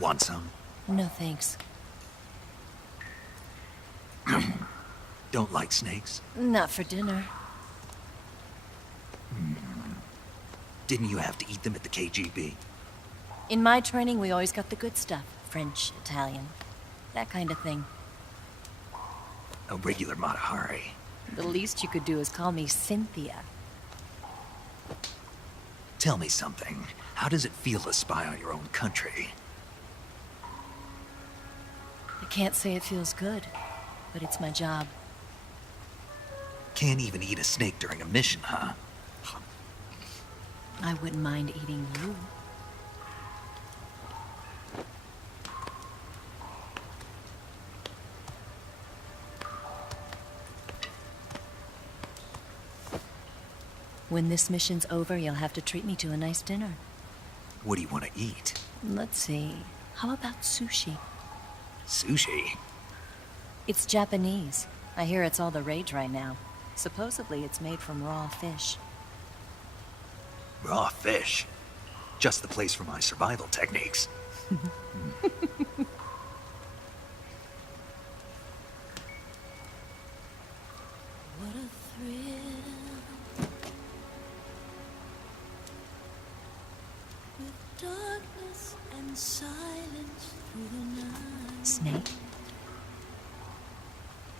Want some? No thanks. Don't like snakes? Not for dinner. Didn't you have to eat them at the KGB? In my training, we always got the good stuff. French, Italian, that kind of thing. A regular Mata Hari. The least you could do is call me Cynthia. Tell me something. How does it feel to spy on your own country? I can't say it feels good, but it's my job. Can't even eat a snake during a mission, huh? I wouldn't mind eating you. When this mission's over, you'll have to treat me to a nice dinner. What do you want to eat? Let's see. How about sushi? Sushi? It's Japanese. I hear it's all the rage right now. Supposedly it's made from raw fish. Raw fish? Just the place for my survival techniques. What a thrill. With darkness and silence through the night. Snake?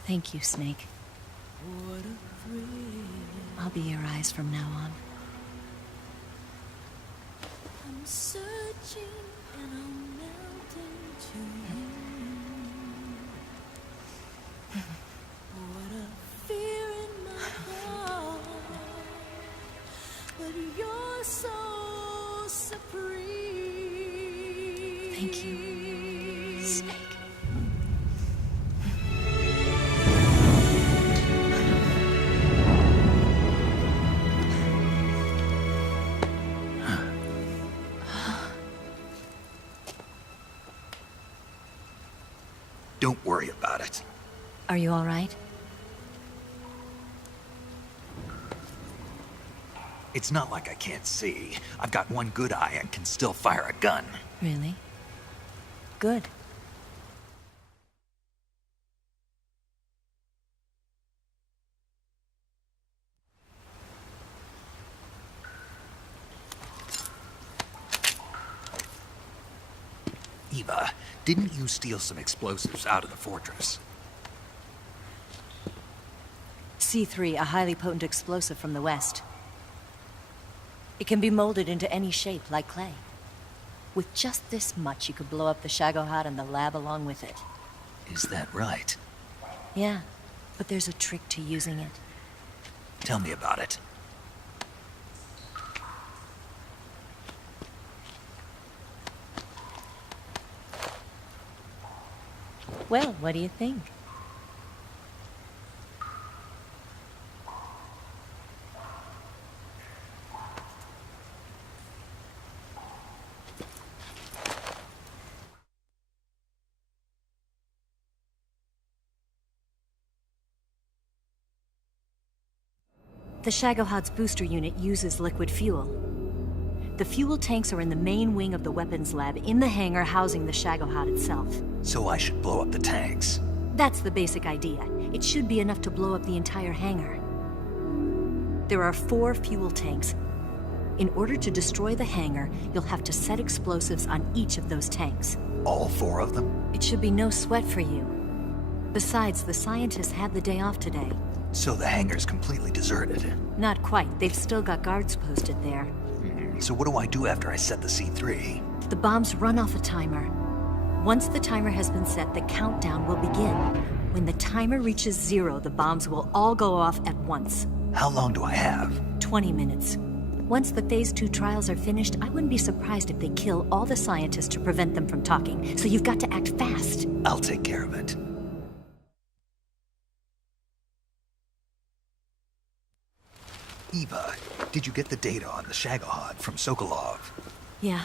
Thank you, Snake. What a thrill. I'll be your eyes from now on. I'm searching and I'm melting to you. What a fear in my heart, but you're so supreme. Thank you, Snake. Don't worry about it. Are you all right? It's not like I can't see. I've got one good eye and can still fire a gun. Really? Good. Eva, didn't you steal some explosives out of the fortress? C3, a highly potent explosive from the west. It can be molded into any shape, like clay. With just this much, you could blow up the Shagohod and the lab along with it. Is that right? Yeah, but there's a trick to using it. Tell me about it. Well, what do you think? The Shagohod's booster unit uses liquid fuel. The fuel tanks are in the main wing of the weapons lab in the hangar housing the Shagohod itself. So I should blow up the tanks. That's the basic idea. It should be enough to blow up the entire hangar. There are 4 fuel tanks. In order to destroy the hangar, you'll have to set explosives on each of those tanks. All 4 of them? It should be no sweat for you. Besides, the scientists had the day off today. So the hangar's completely deserted. Not quite. They've still got guards posted there. So what do I do after I set the C3? The bombs run off a timer. Once the timer has been set, the countdown will begin. When the timer reaches 0, the bombs will all go off at once. How long do I have? 20 minutes. Once the Phase 2 trials are finished, I wouldn't be surprised if they kill all the scientists to prevent them from talking. So you've got to act fast. I'll take care of it. Eva, did you get the data on the Shagohod from Sokolov? Yeah,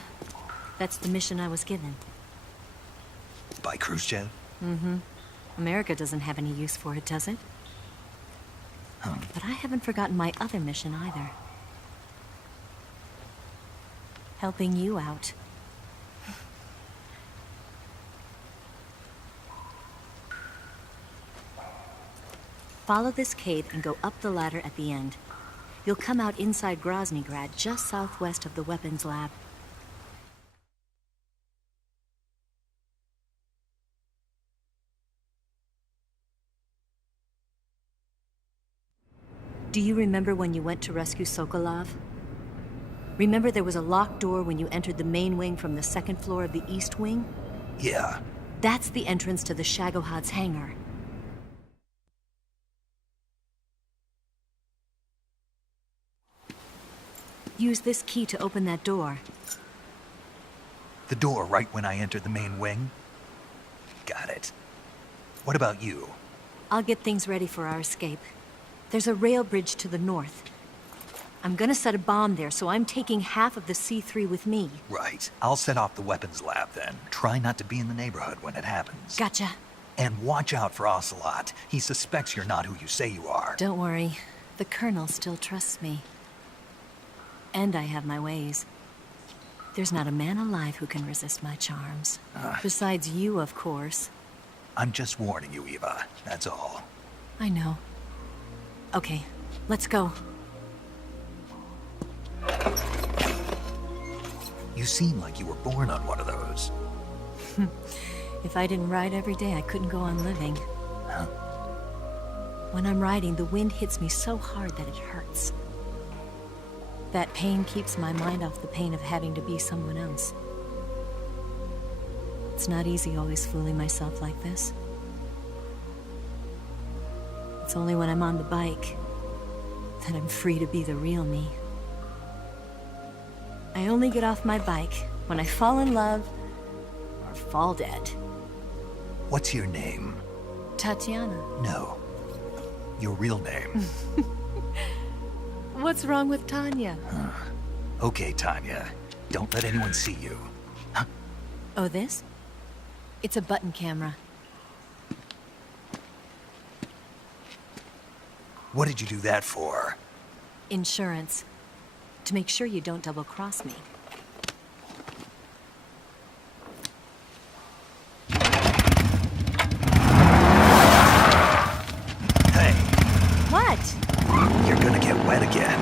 that's the mission I was given. By Khrushchev? Mm-hmm. America doesn't have any use for it, does it? But I haven't forgotten my other mission either. Helping you out. Follow this cave and go up the ladder at the end. You'll come out inside Groznygrad, just southwest of the weapons lab. Do you remember when you went to rescue Sokolov? Remember there was a locked door when you entered the main wing from the second floor of the east wing? Yeah. That's the entrance to the Shagohod's hangar. Use this key to open that door. The door right when I entered the main wing? Got it. What about you? I'll get things ready for our escape. There's a rail bridge to the north. I'm gonna set a bomb there, so I'm taking half of the C3 with me. Right. I'll set off the weapons lab then. Try not to be in the neighborhood when it happens. Gotcha. And watch out for Ocelot. He suspects you're not who you say you are. Don't worry. The Colonel still trusts me. And I have my ways. There's not a man alive who can resist my charms. Besides you, of course. I'm just warning you, Eva. That's all. I know. Okay, let's go. You seem like you were born on one of those. If I didn't ride every day, I couldn't go on living. Huh? When I'm riding, the wind hits me so hard that it hurts. That pain keeps my mind off the pain of having to be someone else. It's not easy always fooling myself like this. It's only when I'm on the bike that I'm free to be the real me. I only get off my bike when I fall in love or fall dead. What's your name? Tatiana. No. Your real name. What's wrong with Tanya? Okay, Tanya. Don't let anyone see you. Oh, this? It's a button camera. What did you do that for? Insurance. To make sure you don't double-cross me. Hey, What? you're gonna get wet again.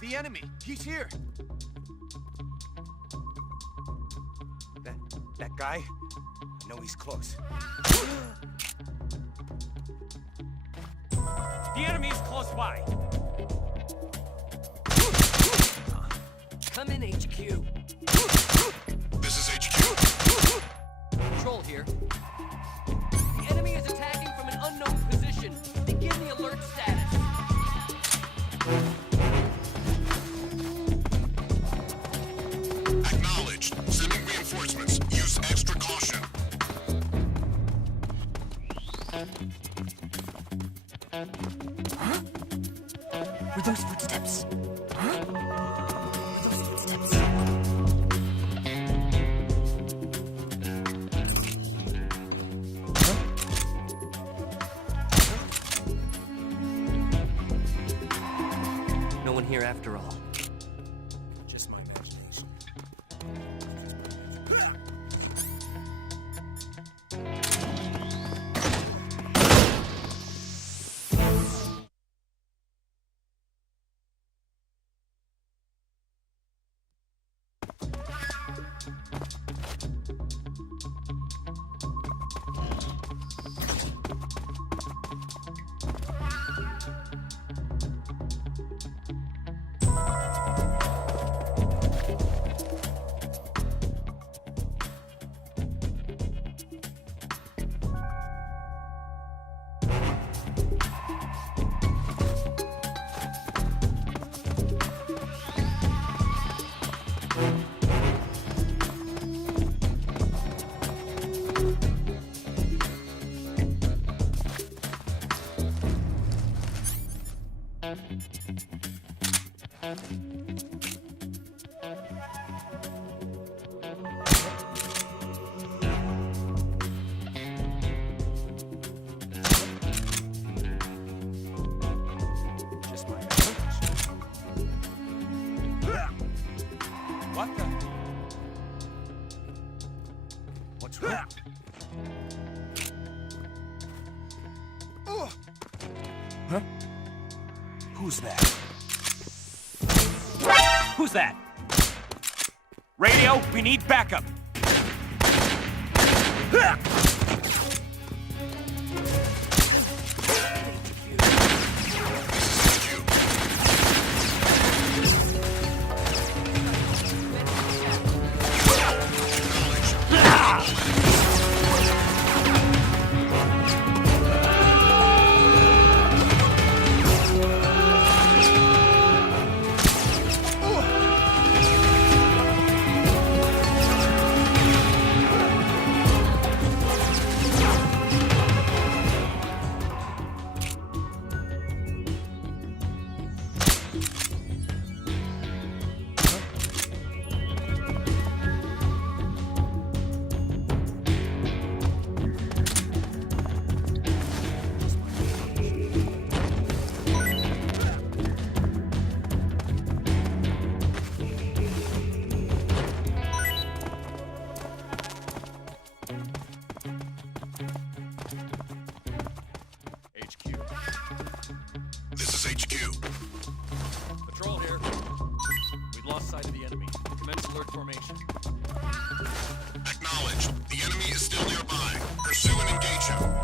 The enemy! He's here! That guy? I know he's close. The enemy is close by. Come in, HQ. This is HQ. Control here. The enemy is attacking from an unknown position. Begin the alert status. Acknowledged. Sending reinforcements. Use extra caution. Were those footsteps? Were those footsteps? No one here after all. Just my imagination. Just my imagination. What the? What's wrong? Huh? Who's that? Who's that? Radio, we need backup. HQ. This is HQ. Patrol here. We've lost sight of the enemy. Commence alert formation. Acknowledged. The enemy is still nearby. Pursue and engage him.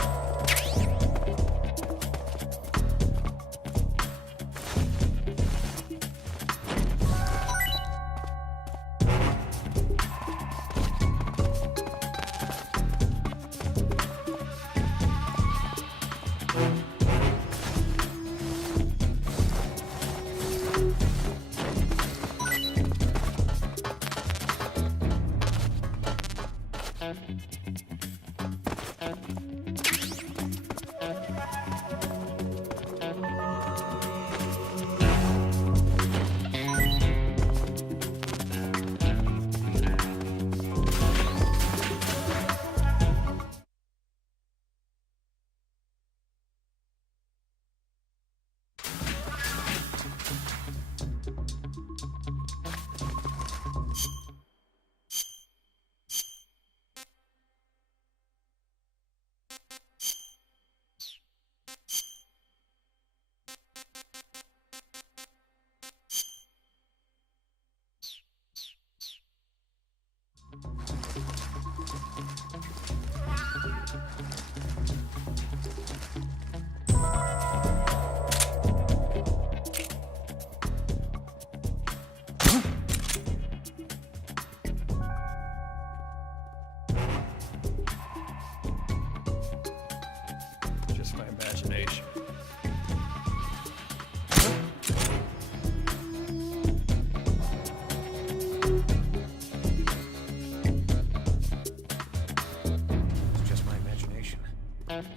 What's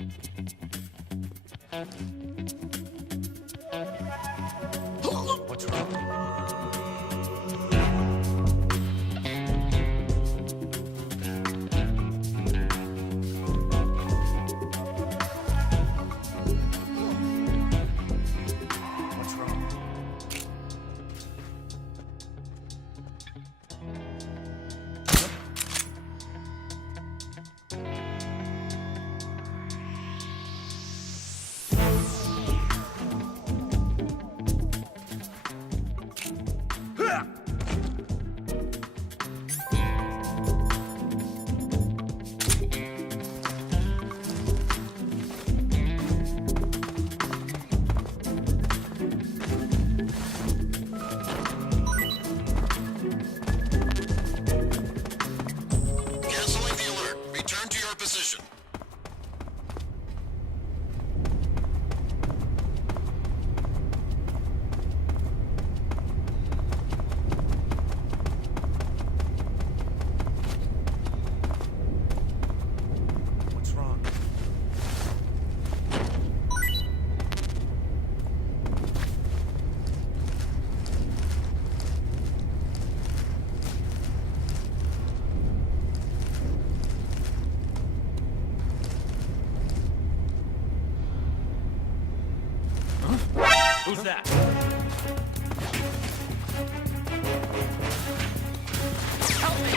wrong? What's wrong? Canceling the alert. Return to your position. What's wrong? Who's that? Help me!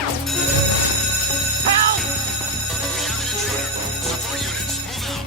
Help! We have an intruder. Support units, move out.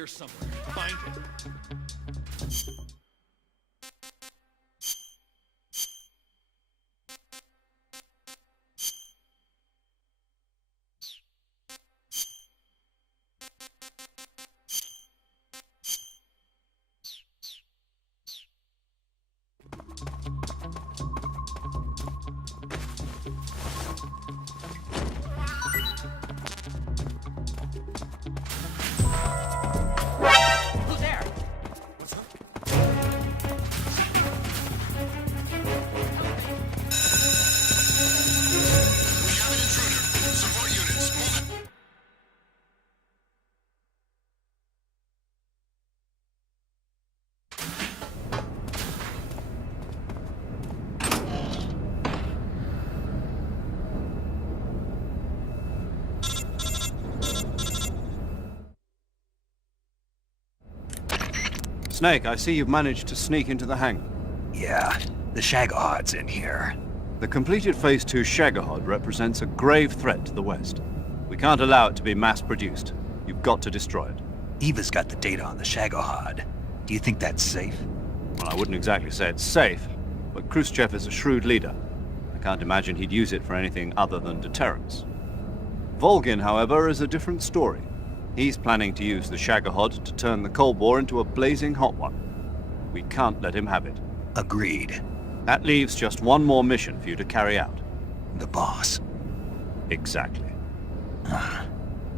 here somewhere. Find him. Who's there? What's up? Snake, I see you've managed to sneak into the hangar. Yeah, the Shagohod's in here. The completed Phase 2 Shagohod represents a grave threat to the West. We can't allow it to be mass-produced. You've got to destroy it. Eva's got the data on the Shagohod. Do you think that's safe? Well, I wouldn't exactly say it's safe, but Khrushchev is a shrewd leader. I can't imagine he'd use it for anything other than deterrence. Volgin, however, is a different story. He's planning to use the Shagohod to turn the Cold War into a blazing hot one. We can't let him have it. Agreed. That leaves just one more mission for you to carry out. The boss. Exactly.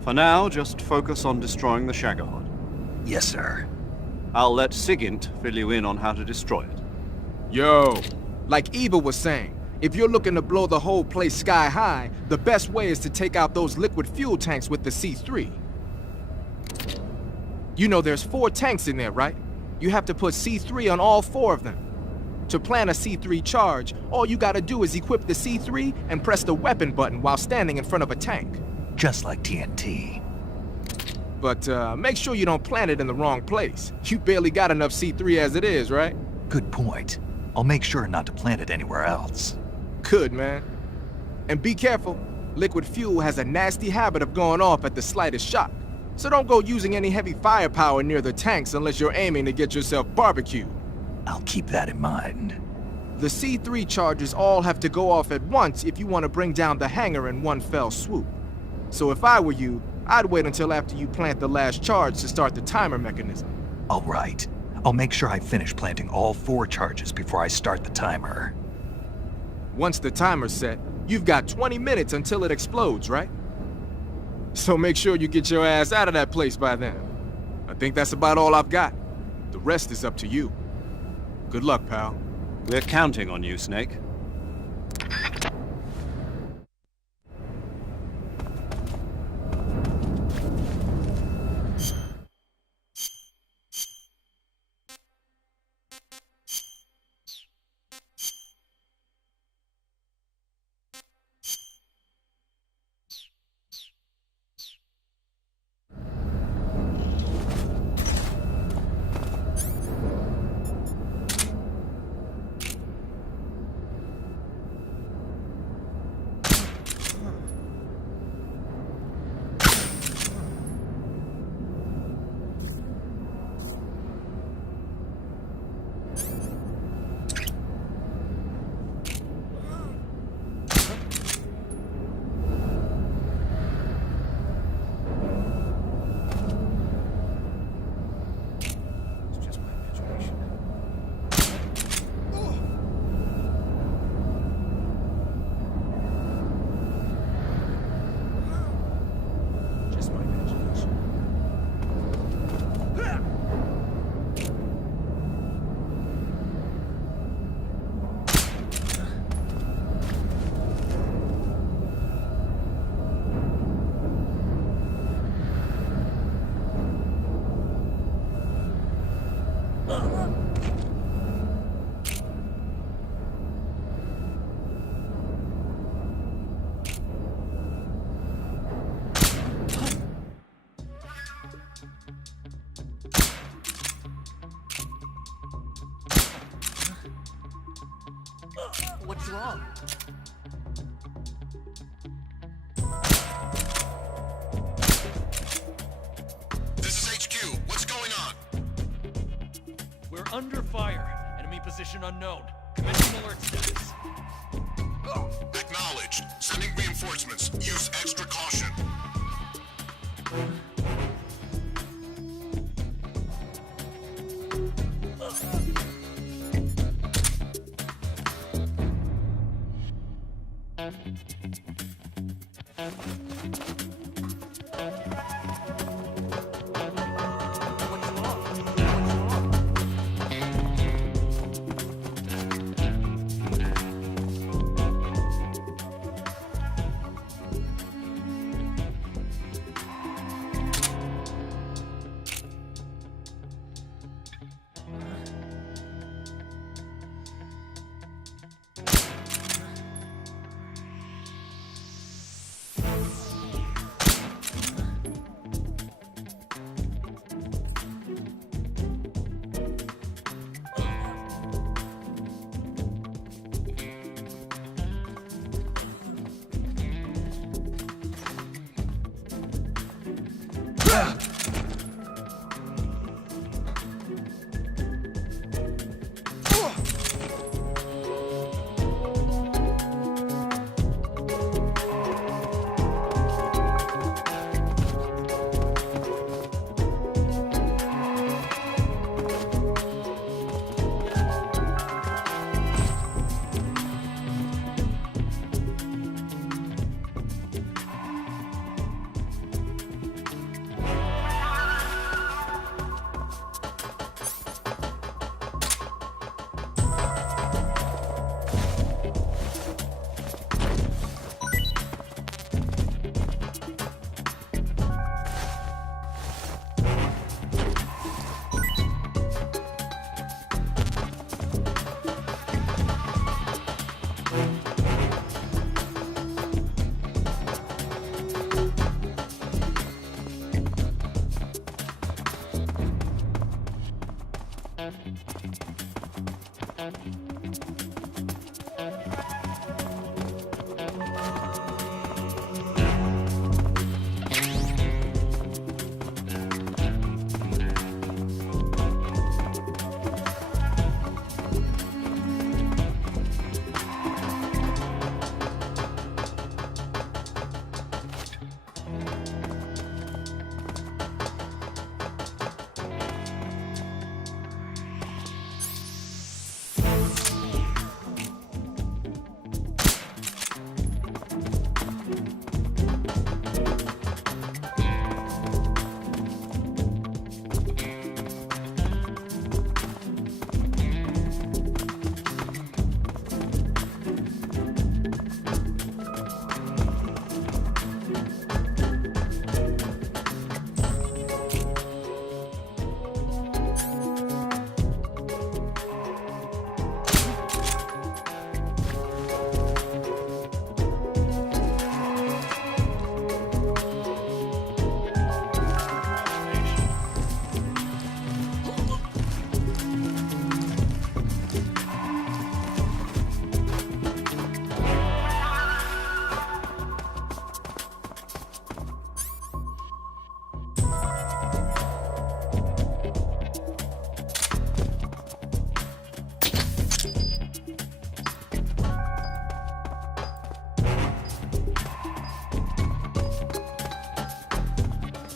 For now, just focus on destroying the Shagohod. Yes, sir. I'll let Sigint fill you in on how to destroy it. Yo, like Eva was saying, if you're looking to blow the whole place sky high, the best way is to take out those liquid fuel tanks with the C3. You know there's 4 tanks in there, right? You have to put C3 on all 4 of them. To plan a C3 charge, all you gotta do is equip the C3 and press the weapon button while standing in front of a tank. Just like TNT. But make sure you don't plant it in the wrong place. You barely got enough C3 as it is, right? Good point. I'll make sure not to plant it anywhere else. Good, man. And be careful. Liquid fuel has a nasty habit of going off at the slightest shock. So don't go using any heavy firepower near the tanks unless you're aiming to get yourself barbecued. I'll keep that in mind. The C3 charges all have to go off at once if you want to bring down the hangar in one fell swoop. So if I were you, I'd wait until after you plant the last charge to start the timer mechanism. All right. I'll make sure I finish planting all 4 charges before I start the timer. Once the timer's set, you've got 20 minutes until it explodes, right? So make sure you get your ass out of that place by then. I think that's about all I've got. The rest is up to you. Good luck, pal. We're counting on you, Snake. What's wrong? This is HQ. What's going on? We're under fire. Enemy position unknown. Commencing alert status. Acknowledged. Sending reinforcements. Use extra caution.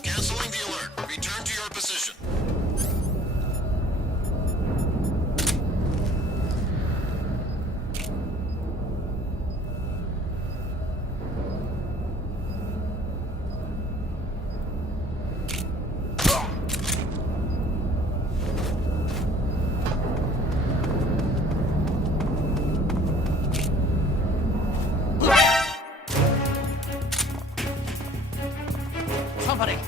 Canceling the alert. Return to your position. Somebody!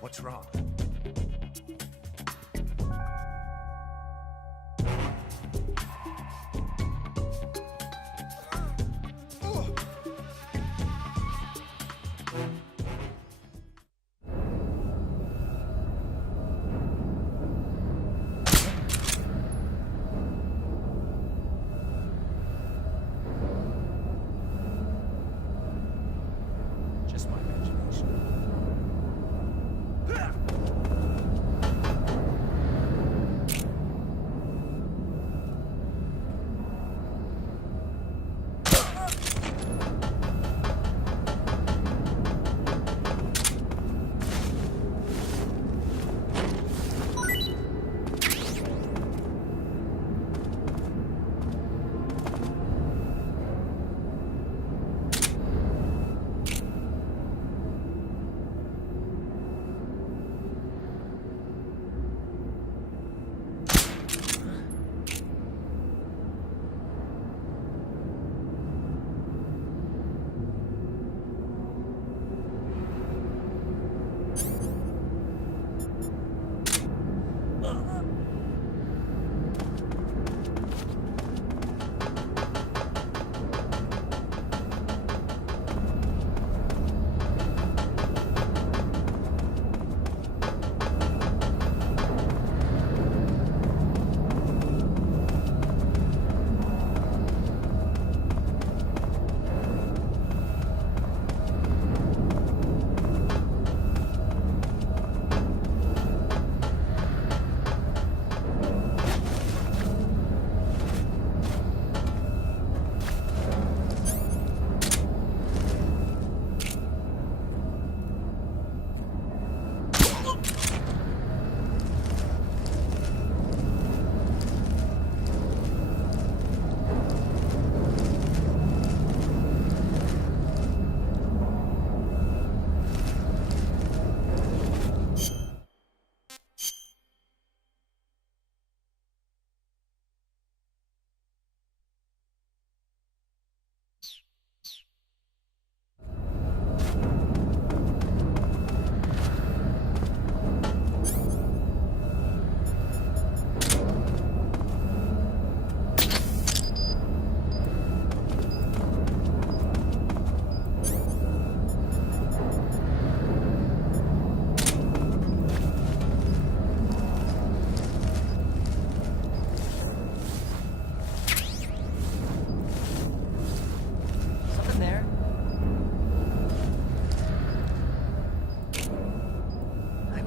What's wrong? Just my imagination.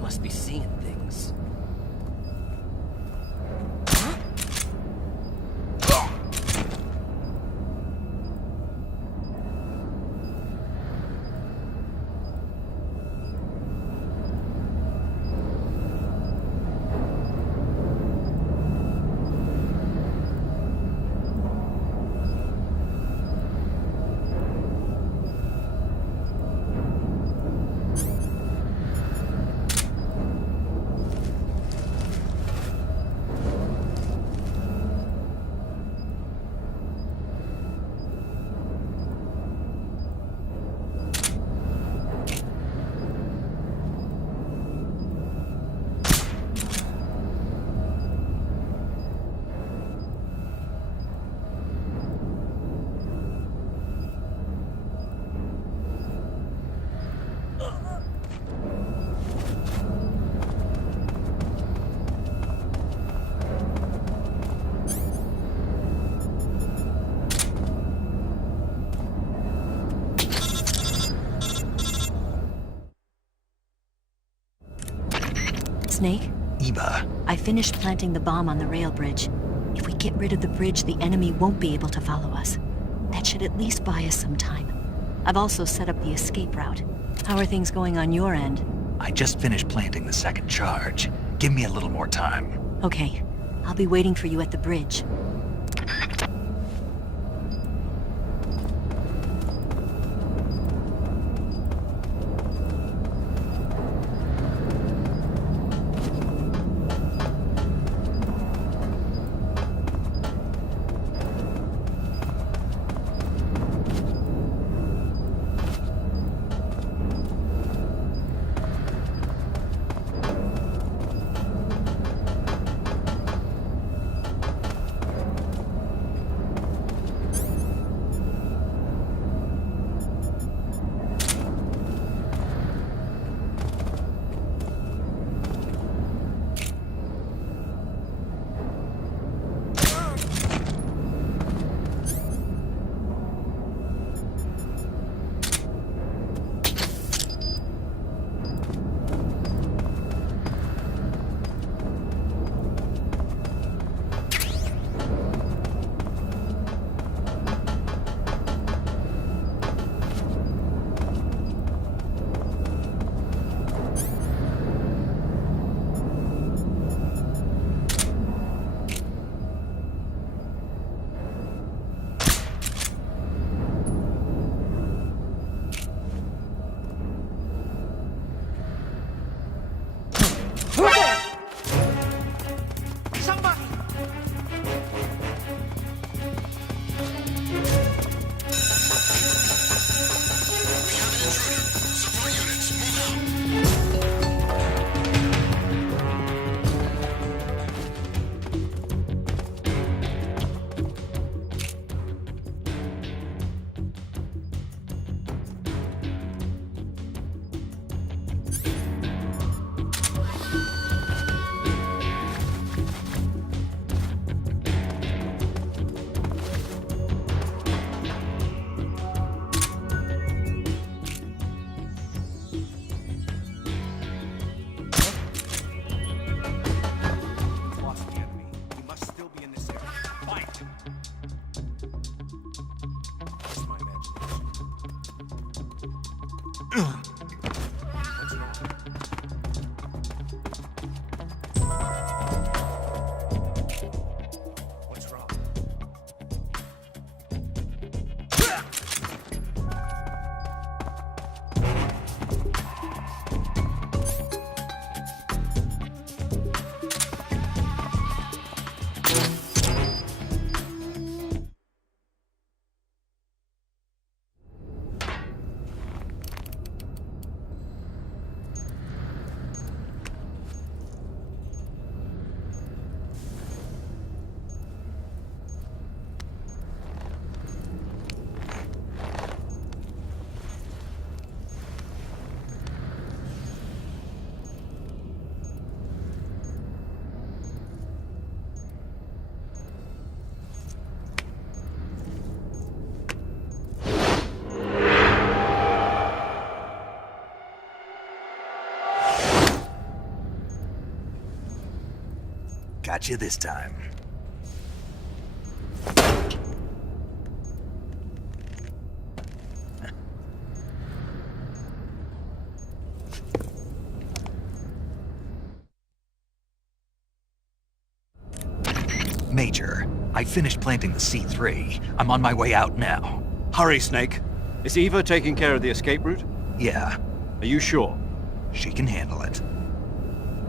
must be seeing things. Snake, Eva, I finished planting the bomb on the rail bridge. If we get rid of the bridge, the enemy won't be able to follow us. That should at least buy us some time. I've also set up the escape route. How are things going on your end? I just finished planting the second charge. Give me a little more time. Okay, I'll be waiting for you at the bridge. We have an intruder. Support units, move out. Got you this time. Major, I finished planting the C3. I'm on my way out now. Hurry, Snake. Is Eva taking care of the escape route? Yeah, Are you sure? she can handle it.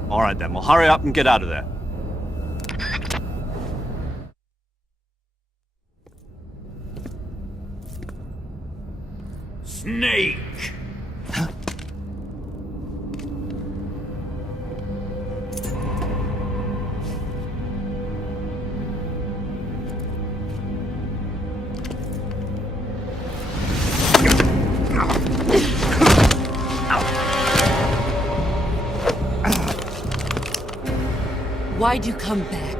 All right then, well hurry up and get out of there. Snake! Why'd you come back?